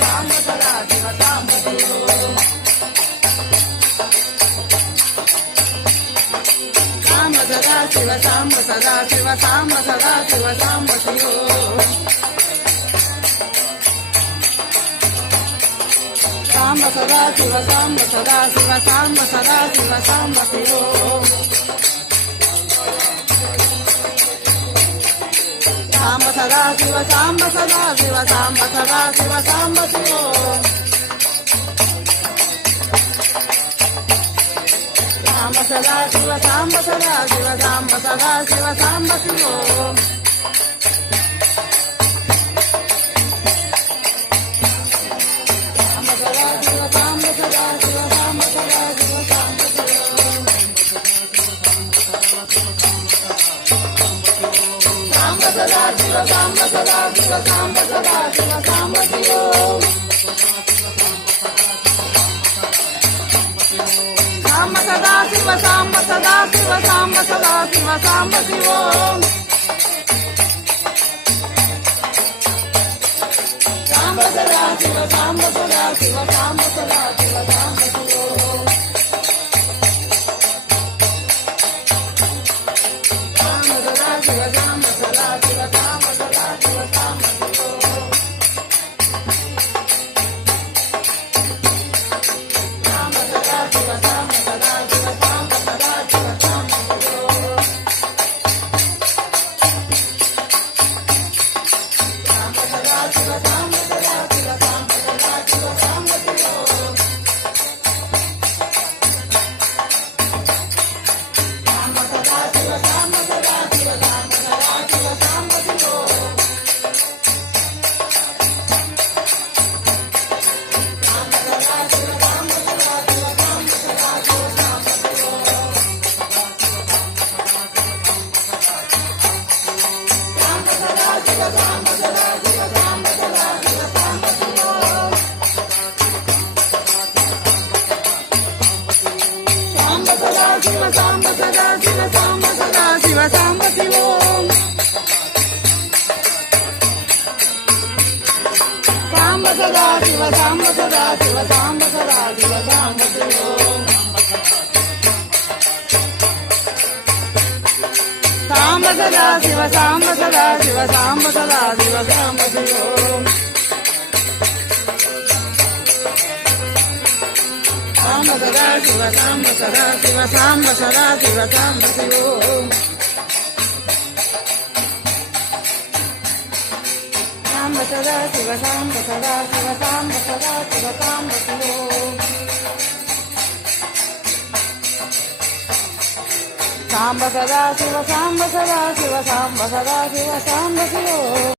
साम्ब सदा शिव साम्ब शिव साम्ब सदा शिव साम्ब सदा शिव साम्ब सदा शिव साम्ब शिव साम्ब सदा शिव साम्ब सदा शिव साम्ब सदा शिव साम्ब शिव साम्ब सदा शिव साम्ब सदा शिव साम्ब सदा शिव साम्ब शिव साम्ब सदा शिव साम्ब सदा शिव साम्ब सदा शिव साम्ब शिव साम्ब सदा शिव साम्ब सदा शिव साम्ब सदा शिव साम्ब साम्ब सदा शिव साम्ब सदा शिव साम्ब सदा शिव साम्ब शिव साम्ब सदा शिव साम्ब सदा शिव साम्ब सदा शिव साम्ब शिव साम्ब सदा शिव साम्ब सदा शिव साम्ब सदा शिव साम्ब शिव साम्ब सदा शिव साम्ब सदा शिव साम्ब सदा शिव साम्ब शिव साम्ब सदा शिव साम्ब सदा शिव साम्ब सदा शिव साम्ब शिव साम्ब सदा शिव साम्ब सदा शिव साम्ब सदा शिव साम्ब शिव साम्ब सदा शिव साम्ब सदा शिव साम्ब सदा शिव साम्ब शिव साम्ब सदा शिव साम्ब सदा शिव साम्ब सदा शिव साम्ब शिव साम्ब सदा शिव साम्ब सदा शिव साम्ब सदा शिव साम्ब शिव साम्ब सदा शिव साम्ब सदा शिव साम्ब सदा शिव साम्ब शिव साम्ब सदा शिव साम्ब सदा शिव साम्ब सदा शिव साम्ब शिव साम्ब सदा शिव साम्ब सदा शिव साम्ब सदा शिव साम्ब शिव साम्ब सदा शिव साम्ब सदा शिव साम्ब सदा शिव साम्ब शिव साम्ब सदा शिव साम्ब सदा शिव साम्ब सदा शिव साम्ब शिव साम्ब सदा शिव साम्ब सदा शिव साम्ब सदा शिव साम्ब शिव